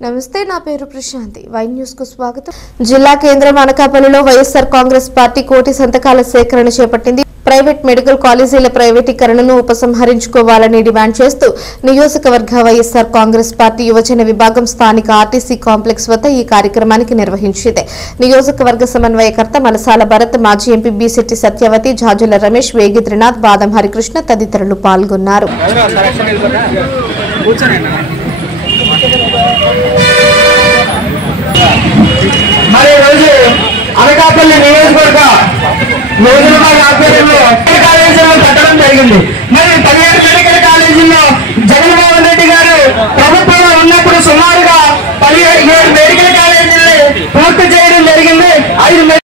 నమస్తే నా పేరు ప్రశాంతి వై న్యూస్ కు స్వాగతం। జిల్లా కేంద్రం అనకాపల్లిలో వైఎస్ఆర్ కాంగ్రెస్ పార్టీ కోటి సంతకాల సేకరణ చేపట్టింది। ప్రైవేట్ మెడికల్ కాలేజీల ప్రైవేటీకరణను ఉపసంహరించుకోవాలని డిమాండ్ చేస్తూ నియోజకవర్గ వైఎస్ఆర్ కాంగ్రెస్ పార్టీ యువజన విభాగం స్థానిక ఆర్టీసీ కాంప్లెక్స్ వద్ద ఈ కార్యక్రమానికి నిర్వహించింది। నియోజకవర్గ సమన్వయకర్త మలసాల భరత్, మాజీ ఎంపీ బీసెట్టి సత్యవతి, జాజుల రమేష్, వేగిద్రినాథ్, బాదం హరికృష్ణ తదితరులు పాల్గొన్నారు। మరి రోజు అనకాపల్లి నియోజకవర్గ ఆధ్వర్యంలో కాలేజీలో కట్టడం జరిగింది। మరి 17 మెడికల్ కాలేజీల్లో జగన్మోహన్ రెడ్డి గారు ప్రభుత్వంలో ఉన్నప్పుడు సుమారుగా 17 మెడికల్ కాలేజీలు పూర్తి చేయడం జరిగింది। 5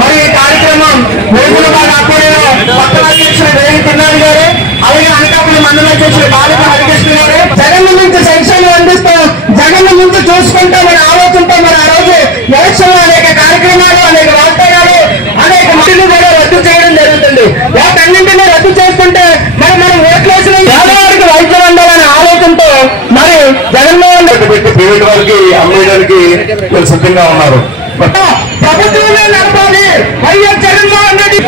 మరి ఈ కార్యక్రమం నియోజకవర్గ ఆధ్వర్యంలో పట్టణ అధ్యక్షులు వేగిద్రినాథ్ గారు, అలాగే అనకాపల్లి మండల అధ్యక్షులు బాలక హరికృష్ణ గారు జగన్ నుంచి సంక్షేమం అందిస్తాం, జగన్ నుంచి చూసుకుంటామని ఆలోచనతో మరి ఆ రోజు ఎలక్షన్ లో అనేక కార్యక్రమాలు, అనేక వాగ్దానాలు, అనేక మట్టిని కూడా రద్దు చేయడం జరుగుతుంది। వాటన్నింటినీ రద్దు చేసుకుంటే మరి మనం ఓట్లేసిన పేదవారికి వైద్యం అందాలనే ఆలోచనతో మరి జగన్మోహన్ రెడ్డి పెట్టి ప్రైవేట్ వారికి అమ్మేయడానికి సిద్ధంగా ఉన్నారు। ప్రభుత్వమే నడపాలి వైఎస్ జగన్మోహన్ రెడ్డి।